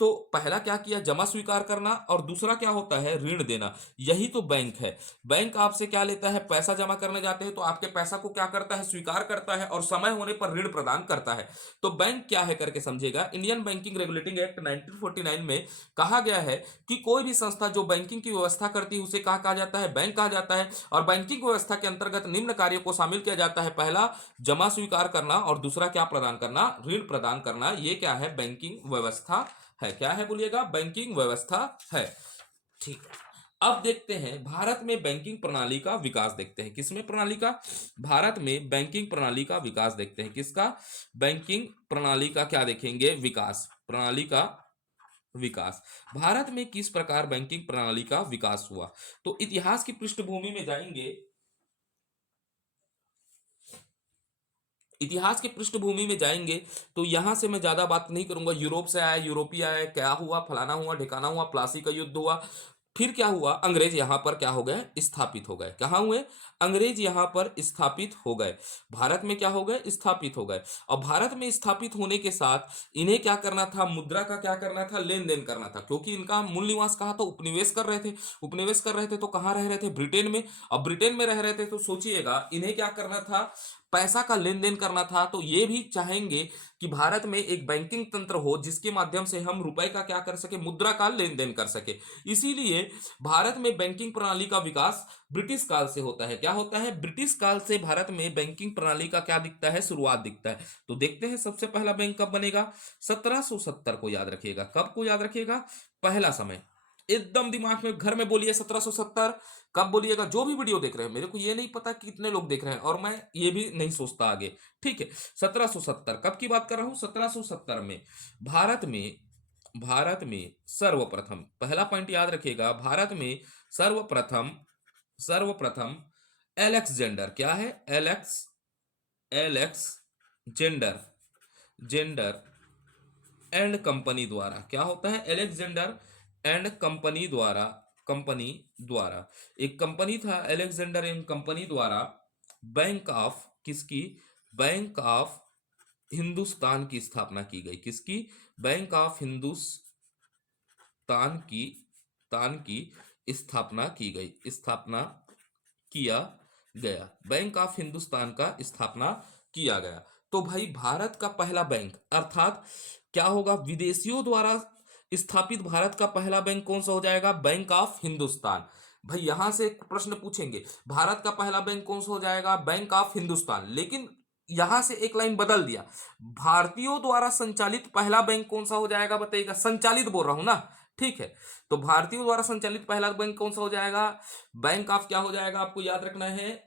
तो पहला क्या किया, जमा स्वीकार करना, और दूसरा क्या होता है, ऋण देना। यही तो बैंक है। बैंक आपसे क्या लेता है, पैसा जमा करने जाते हैं तो आपके पैसा को क्या करता है, स्वीकार करता है, और समय होने पर ऋण प्रदान करता है। तो बैंक क्या है करके समझेगा। इंडियन बैंकिंग रेगुलेटिंग एक्ट 1949 में कहा गया है कि कोई भी संस्था जो बैंकिंग की व्यवस्था करती है उसे कहा जाता है, बैंक कहा जाता है। और बैंकिंग व्यवस्था के अंतर्गत निम्न कार्यों को शामिल किया जाता है, पहला जमा स्वीकार करना, और दूसरा क्या प्रदान करना, ऋण प्रदान करना। ये क्या है, बैंकिंग व्यवस्था है। क्या है बोलिएगा? बैंकिंग व्यवस्था है। ठीक है, अब देखते हैं भारत में बैंकिंग प्रणाली का विकास। देखते हैं किसमें प्रणाली का? भारत में बैंकिंग प्रणाली का विकास देखते हैं। किसका? बैंकिंग प्रणाली का क्या देखेंगे? विकास। प्रणाली का विकास। भारत में किस प्रकार बैंकिंग प्रणाली का विकास हुआ? तो इतिहास की पृष्ठभूमि में जाएंगे। इतिहास की पृष्ठभूमि में जाएंगे तो यहां से मैं ज्यादा बात नहीं करूंगा। यूरोप से आया, यूरोपीय आया, क्या हुआ, फलाना हुआ, ढिकाना हुआ, प्लासी का युद्ध हुआ, फिर क्या हुआ, अंग्रेज यहां पर क्या हो गए? स्थापित हो गए। कहां हुए? अंग्रेज यहां पर स्थापित हो गए। भारत में क्या हो गए? स्थापित हो गए। और भारत में स्थापित होने के साथ इन्हें क्या करना था? मुद्रा का क्या करना था? लेन देन करना था, क्योंकि इनका मूल निवास कहाँ था? उपनिवेश कर रहे थे। उपनिवेश कर रहे थे तो कहाँ रह रहे थे? ब्रिटेन में। अब ब्रिटेन में रह रहे थे तो सोचिएगा इन्हें क्या करना था? पैसा का लेन देन करना था। तो ये भी चाहेंगे कि भारत में एक बैंकिंग तंत्र हो जिसके माध्यम से हम रुपए का क्या कर सके? मुद्रा का लेन देन कर सके। इसीलिए भारत में बैंकिंग प्रणाली का विकास ब्रिटिश काल से होता है। क्या होता है? ब्रिटिश काल से भारत में बैंकिंग प्रणाली का क्या दिखता है? शुरुआत दिखता है। तो देखते हैं सबसे पहला बैंक कब बनेगा? 1770 को याद रखिएगा। कब को याद रखिएगा? पहला समय एकदम दिमाग में घर में बोलिए 1770। कब बोलिएगा? जो भी वीडियो देख रहे हैं, मेरे को ये नहीं पता कि कितने लोग देख रहे हैं और मैं ये भी नहीं सोचता आगे। ठीक है, 1770 कब की बात कर रहा हूं? 1770 में भारत में सर्वप्रथम, पहला पॉइंट याद रखिएगा, भारत में सर्वप्रथम सर्वप्रथम एलेक्जेंडर, क्या है? Alex gender gender and company द्वारा, क्या होता है? एलेक्जेंडर एंड कंपनी द्वारा एक कंपनी था, एलेक्जेंडर एंड कंपनी द्वारा बैंक ऑफ, किसकी? बैंक ऑफ हिंदुस्तान की स्थापना की गई। किसकी? बैंक ऑफ हिंदुस्तान की तान की स्थापना की गई। स्थापना किया गया। बैंक ऑफ हिंदुस्तान का स्थापना किया गया। तो भाई भारत का पहला बैंक, अर्थात क्या होगा? विदेशियों द्वारा स्थापित भारत का पहला बैंक कौन सा हो जाएगा? Bank of Hindustan. भाई यहां से एक प्रश्न पूछेंगे, भारत का पहला बैंक कौन सा हो जाएगा? Bank of Hindustan. लेकिन यहां से एक लाइन बदल दिया, भारतीयों द्वारा संचालित पहला बैंक कौन सा हो जाएगा? बताइएगा। संचालित बोल रहा हूं ना, ठीक है। तो भारतीयों द्वारा संचालित पहला बैंक कौन सा हो जाएगा? बैंक ऑफ क्या हो जाएगा? आपको याद रखना है,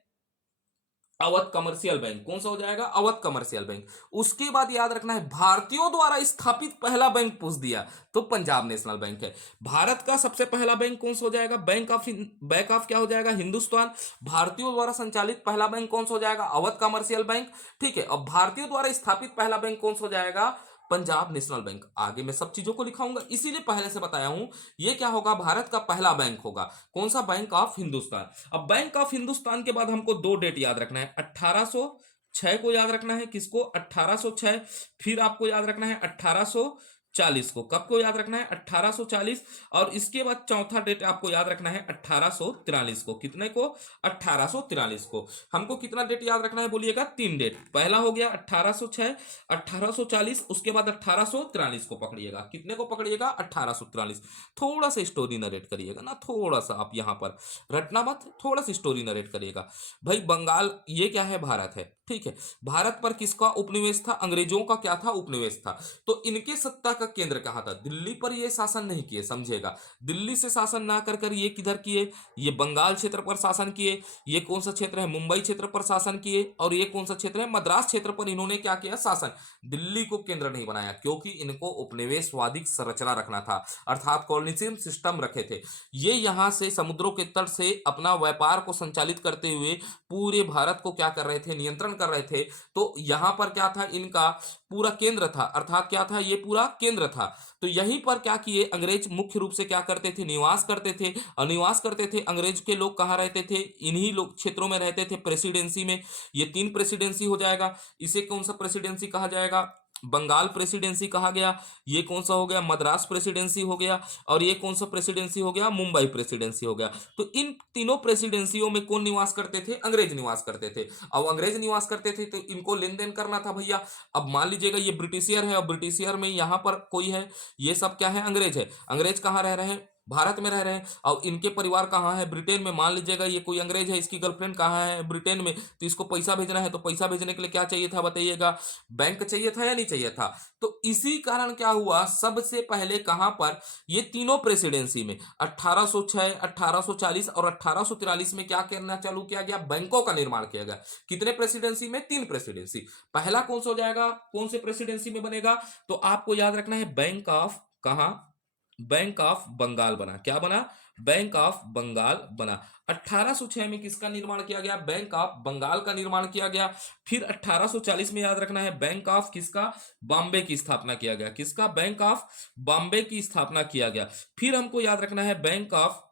अवध कमर्शियल बैंक। कौन सा हो जाएगा? Awadh commercial bank. उसके बाद याद रखना है, भारतीयों द्वारा स्थापित पहला बैंक पूछ दिया तो पंजाब नेशनल बैंक है। भारत का सबसे पहला बैंक कौन सा हो जाएगा? बैंक ऑफ क्या हो जाएगा? हिंदुस्तान। भारतीयों द्वारा संचालित पहला बैंक कौन सा हो जाएगा? Awadh commercial bank. ठीक है, और भारतीयों द्वारा स्थापित पहला बैंक कौन सा हो जाएगा? Punjab national bank. आगे मैं सब चीजों को लिखाऊंगा, इसीलिए पहले से बताया हूं। ये क्या होगा? भारत का पहला बैंक होगा। कौन सा? Bank of Hindustan. अब बैंक ऑफ हिंदुस्तान के बाद हमको दो डेट याद रखना है। 1806 को याद रखना है। किसको? 1806। फिर आपको याद रखना है 1840 को। कब को याद रखना है? 1840। और इसके बाद चौथा डेट आपको याद रखना है 1843 को। कितने को? 1843 को। हमको कितना डेट याद रखना है बोलिएगा? तीन डेट। पहला हो गया 1806, 1840, उसके बाद 1843 को पकड़िएगा। कितने को पकड़िएगा? 1843। थोड़ा सा स्टोरी नरेट करिएगा ना, थोड़ा सा आप यहां पर रटना मत, थोड़ा सा स्टोरी नरेट करिएगा। भाई बंगाल ये क्या है? भारत है, ठीक है। भारत पर किसका उपनिवेश था? अंग्रेजों का क्या था? उपनिवेश था। तो इनके सत्ता का केंद्र कहां था? दिल्ली पर ये शासन नहीं किए, समझेगा। दिल्ली से शासन ना कर कर ये किधर किए? ये बंगाल क्षेत्र पर शासन किए। ये कौन सा क्षेत्र है? मुंबई क्षेत्र पर शासन किए। और ये कौन सा क्षेत्र है? मद्रास क्षेत्र पर इन्होंने क्या किया? शासन। दिल्ली को केंद्र नहीं बनाया, क्योंकि इनको उपनिवेशवादी संरचना रखना था, अर्थात कॉलोनियल सिस्टम रखे थे। ये यहां से समुद्रों के तट से अपना व्यापार को संचालित करते हुए पूरे भारत को क्या कर रहे थे? नियंत्रण कर रहे थे। तो यहां पर क्या था? इनका पूरा केंद्र था, अर्थात क्या था? ये पूरा केंद्र था। तो यहीं पर क्या किए अंग्रेज? मुख्य रूप से क्या करते थे? निवास करते थे। और निवास करते थे अंग्रेज के लोग कहाँ रहते थे? इन्हीं लोग क्षेत्रों में रहते थे, प्रेसिडेंसी में। ये तीन प्रेसिडेंसी हो जाएगा। इसे कौन सा प्रेसिडेंसी कहा जाएगा? बंगाल प्रेसिडेंसी कहा गया। ये कौन सा हो गया? मद्रास प्रेसिडेंसी हो गया। और ये कौन सा प्रेसिडेंसी हो गया? मुंबई प्रेसिडेंसी हो गया। तो इन तीनों प्रेसिडेंसियों में कौन निवास करते थे? अंग्रेज निवास करते थे। अब अंग्रेज निवास करते थे तो इनको लेन देन करना था भैया। अब मान लीजिएगा ये ब्रिटिशियर है और ब्रिटिशियर में यहां पर कोई है, ये सब क्या है? अंग्रेज है। अंग्रेज कहाँ रह रहे हैं? भारत में रह रहे हैं और इनके परिवार कहाँ है, ब्रिटेन में। मान लीजिएगा ये कोई अंग्रेज है, इसकी गर्लफ्रेंड कहाँ है, ब्रिटेन में, तो इसको पैसा भेजना है, तो पैसा भेजने के लिए क्या चाहिए था बताइएगा, बैंक चाहिए था या नहीं चाहिए था। तो इसी कारण क्या हुआ, सबसे पहले कहां पर, ये तीनों प्रेसिडेंसी में 1806, 1840 और 1843 में क्या करना चालू किया गया, बैंकों का निर्माण किया गया। कितने प्रेसिडेंसी में, 3 प्रेसिडेंसी। पहला कौन सा हो जाएगा, कौन से प्रेसिडेंसी में बनेगा, तो आपको याद रखना है बैंक ऑफ, कहां, बैंक ऑफ बंगाल बना। क्या बना, बैंक ऑफ बंगाल बना। 1806 में किसका निर्माण किया गया, बैंक ऑफ बंगाल का निर्माण किया गया। फिर 1840 में याद रखना है बैंक ऑफ किसका, बॉम्बे की स्थापना किया गया। किसका, बैंक ऑफ बॉम्बे की स्थापना किया गया। फिर हमको याद रखना है बैंक ऑफ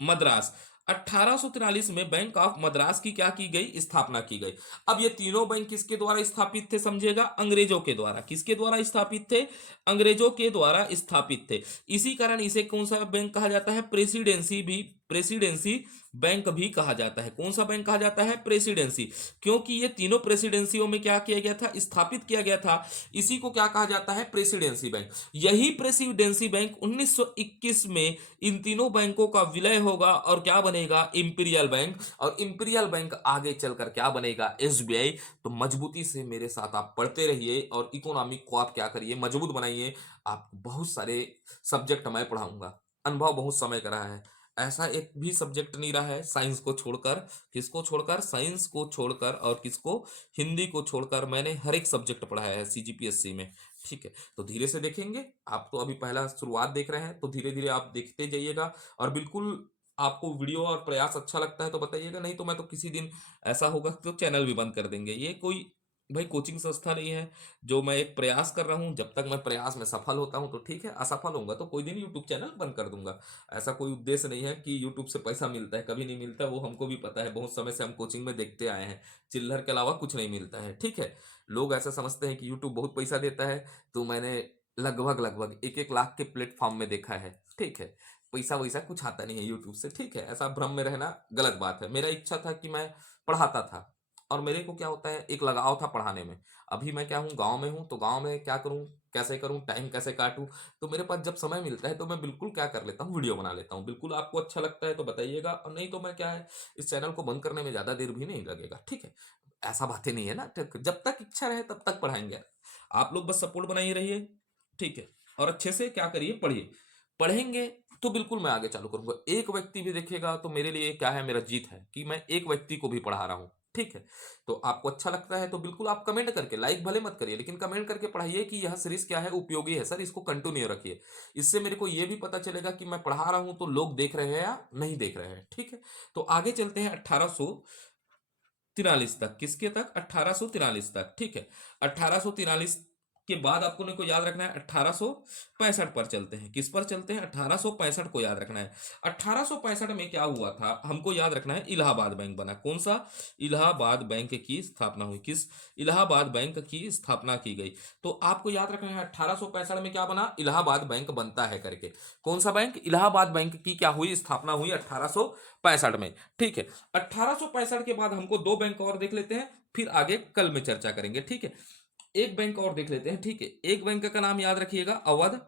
मद्रास। 1843 में बैंक ऑफ मद्रास की क्या की गई, स्थापना की गई। अब ये तीनों बैंक किसके द्वारा स्थापित थे, समझिएगा, अंग्रेजों के द्वारा। किसके द्वारा स्थापित थे, अंग्रेजों के द्वारा स्थापित थे। इसी कारण इसे कौन सा बैंक कहा जाता है, प्रेसिडेंसी भी, प्रेसिडेंसी बैंक भी कहा जाता है। कौन सा बैंक कहा जाता है, प्रेसिडेंसी, क्योंकि ये तीनों प्रेसिडेंसियों में क्या किया गया था, स्थापित किया गया था। इसी को क्या कहा जाता है, प्रेसिडेंसी बैंक। यही प्रेसिडेंसी बैंक 1921 में इन तीनों बैंकों का विलय होगा और क्या बनेगा, इंपीरियल बैंक। और इंपीरियल बैंक आगे चलकर क्या बनेगा, एसबीआई। तो मजबूती से मेरे साथ आप पढ़ते रहिए और इकोनॉमिक को आप क्या करिए, मजबूत बनाइए। आपको बहुत सारे सब्जेक्ट मैं पढ़ाऊंगा, अनुभव बहुत समय का रहा है। ऐसा एक भी सब्जेक्ट नहीं रहा है साइंस को छोड़कर, किसको छोड़कर, साइंस को छोड़कर और किसको, हिंदी को छोड़कर, मैंने हर एक सब्जेक्ट पढ़ाया है सीजीपीएससी में। ठीक है, तो धीरे से देखेंगे। आप तो अभी पहला शुरुआत देख रहे हैं, तो धीरे धीरे आप देखते जाइएगा। और बिल्कुल आपको वीडियो और प्रयास अच्छा लगता है तो बताइएगा, नहीं तो मैं तो किसी दिन ऐसा होगा तो चैनल भी बंद कर देंगे। ये कोई भाई कोचिंग संस्था नहीं है, जो मैं एक प्रयास कर रहा हूं, जब तक मैं प्रयास में सफल होता हूं तो ठीक है, असफल होऊंगा तो कोई दिन यूट्यूब चैनल बंद कर दूंगा। ऐसा कोई उद्देश्य नहीं है कि यूट्यूब से पैसा मिलता है, कभी नहीं मिलता, वो हमको भी पता है, बहुत समय से हम कोचिंग में देखते आए हैं। चिल्लर के अलावा कुछ नहीं मिलता है। ठीक है, लोग ऐसा समझते हैं कि यूट्यूब बहुत पैसा देता है, तो मैंने लगभग लगभग 1-1 लाख के प्लेटफॉर्म में देखा है। ठीक है, पैसा वैसा कुछ आता नहीं है यूट्यूब से। ठीक है, ऐसा भ्रम में रहना गलत बात है। मेरा इच्छा था कि मैं पढ़ाता था, और मेरे को क्या होता है, एक लगाव था पढ़ाने में। अभी मैं क्या हूँ, गांव में हूँ, तो गांव में क्या करूँ, कैसे करूँ, टाइम कैसे काटूं, तो मेरे पास जब समय मिलता है तो मैं बिल्कुल क्या कर लेता हूँ, वीडियो बना लेता हूँ। बिल्कुल आपको अच्छा लगता है तो बताइएगा, और नहीं तो मैं क्या है, इस चैनल को बंद करने में ज़्यादा देर भी नहीं लगेगा। ठीक है, ऐसा बातें नहीं है ना, ठीक, जब तक इच्छा रहे तब तक पढ़ाएंगे। आप लोग बस सपोर्ट बनाइए रहिए। ठीक है, और अच्छे से क्या करिए, पढ़िए। पढ़ेंगे तो बिल्कुल मैं आगे चालू करूंगा। एक व्यक्ति भी देखेगा तो मेरे लिए क्या है, मेरा जीत है कि मैं एक व्यक्ति को भी पढ़ा रहा हूँ। ठीक है, तो आपको अच्छा लगता है तो बिल्कुल आप कमेंट करके, लाइक भले मत करिए लेकिन कमेंट करके पढ़ाइए कि यह सीरीज क्या है, उपयोगी है सर, इसको कंटिन्यू रखिए। इससे मेरे को यह भी पता चलेगा कि मैं पढ़ा रहा हूं तो लोग देख रहे हैं या नहीं देख रहे हैं। ठीक है, तो आगे चलते हैं 1843 तक। किसके तक, 1843 तक। ठीक है, 1843 के बाद आपको ने को याद रखना है 1865 पर चलते हैं। किस पर चलते हैं, 1865 को याद रखना है। 1865 में क्या हुआ था, हमको याद रखना है, इलाहाबाद बैंक बना। कौन सा, इलाहाबाद बैंक की स्थापना हुई। किस, इलाहाबाद बैंक की स्थापना की गई। तो आपको याद रखना है 1865 में क्या बना, इलाहाबाद बैंक बनता है करके। कौन सा बैंक, इलाहाबाद बैंक की क्या हुई, स्थापना हुई 1865 में। ठीक है, 1865 के बाद हमको 2 बैंक और देख लेते हैं, फिर आगे कल में चर्चा करेंगे। ठीक है, एक बैंक और देख लेते हैं। ठीक है, एक बैंक का नाम याद रखिएगा, अवध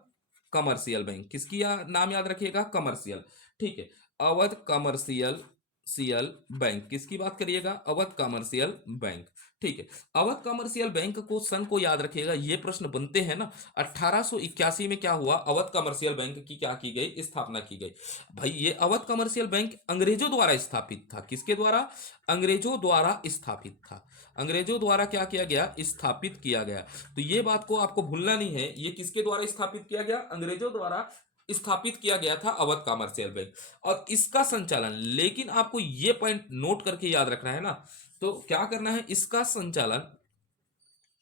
कमर्शियल बैंक। किसकी नाम याद रखिएगा, कमर्शियल। ठीक है, अवध कमर्शियल सीएल बैंक। किसकी बात करिएगा, अवध कमर्शियल बैंक। ठीक है, अवध कमर्शियल बैंक को सन को याद रखिएगा, ये प्रश्न बनते हैं ना। 1881 में क्या हुआ, अवध कमर्शियल बैंक की क्या की गई, स्थापना की गई। भाई ये अवध कमर्शियल बैंक अंग्रेजों द्वारा स्थापित था। किसके द्वारा, अंग्रेजों द्वारा स्थापित था। अंग्रेजों द्वारा क्या किया गया, स्थापित किया गया। तो ये बात को आपको भूलना नहीं है, ये किसके द्वारा स्थापित किया गया, अंग्रेजों द्वारा स्थापित किया गया था अवध कमर्शियल बैंक। और इसका संचालन, लेकिन आपको ये पॉइंट नोट करके याद रखना है ना, तो क्या करना है, इसका संचालन,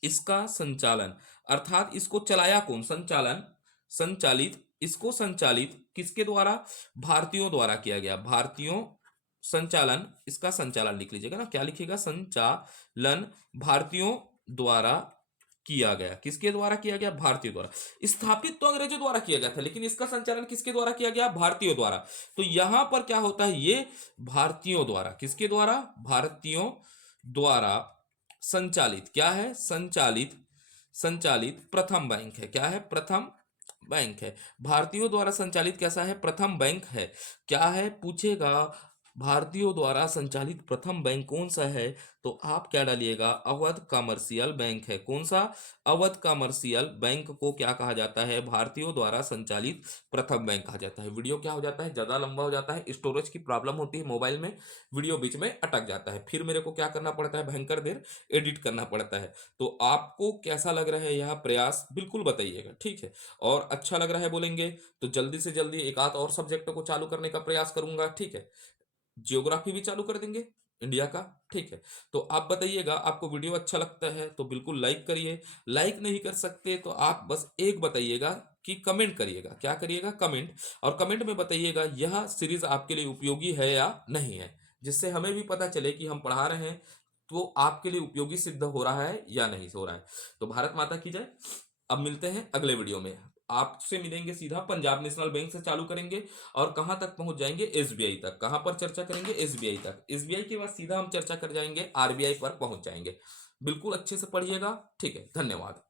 इसका संचालन अर्थात इसको चलाया कौन, संचालन, संचालित, इसको संचालित किसके द्वारा, भारतीयों द्वारा किया गया। भारतीयों, संचालन, इसका संचालन लिख लीजिएगा ना, क्या लिखिएगा, संचालन भारतीयों द्वारा किया गया। किसके द्वारा किया गया, भारतीयों द्वारा। स्थापित तो अंग्रेजों द्वारा किया गया था, लेकिन इसका संचालन किसके द्वारा किया गया, भारतीयों द्वारा। तो यहां पर क्या होता है, ये भारतीयों द्वारा, किसके द्वारा, भारतीयों द्वारा संचालित, क्या है, संचालित, संचालित प्रथम बैंक है। क्या है, प्रथम बैंक है। भारतीयों द्वारा संचालित कैसा है? प्रथम बैंक है। क्या है पूछेगा? भारतीयों द्वारा संचालित प्रथम बैंक कौन सा है? तो आप क्या डालिएगा? अवध कमर्शियल बैंक है। कौन सा? अवध कमर्शियल बैंक को क्या कहा जाता है? भारतीयों द्वारा संचालित प्रथम बैंक कहा जाता है। वीडियो क्या हो जाता है? ज्यादा लंबा हो जाता है, स्टोरेज की प्रॉब्लम होती है मोबाइल में, वीडियो बीच में अटक जाता है, फिर मेरे को क्या करना पड़ता है? भयंकर देर एडिट करना पड़ता है। तो आपको कैसा लग रहा है यह प्रयास? बिल्कुल बताइएगा, ठीक है। और अच्छा लग रहा है बोलेंगे तो जल्दी से जल्दी एक आध और सब्जेक्ट को चालू करने का प्रयास करूंगा, ठीक है। जियोग्राफी भी चालू कर देंगे इंडिया का, ठीक है। तो आप बताइएगा, आपको वीडियो अच्छा लगता है तो बिल्कुल लाइक करिए। लाइक नहीं कर सकते तो आप बस एक बताइएगा कि कमेंट करिएगा। क्या करिएगा? कमेंट। और कमेंट में बताइएगा यह सीरीज आपके लिए उपयोगी है या नहीं है, जिससे हमें भी पता चले कि हम पढ़ा रहे हैं तो आपके लिए उपयोगी सिद्ध हो रहा है या नहीं हो रहा है। तो भारत माता की जय। अब मिलते हैं अगले वीडियो में। आपसे मिलेंगे सीधा पंजाब नेशनल बैंक से चालू करेंगे और कहां तक पहुंच जाएंगे? एसबीआई तक। कहां पर चर्चा करेंगे? एसबीआई तक। एसबीआई के बाद सीधा हम चर्चा कर जाएंगे आरबीआई पर पहुंच जाएंगे। बिल्कुल अच्छे से पढ़िएगा, ठीक है। धन्यवाद।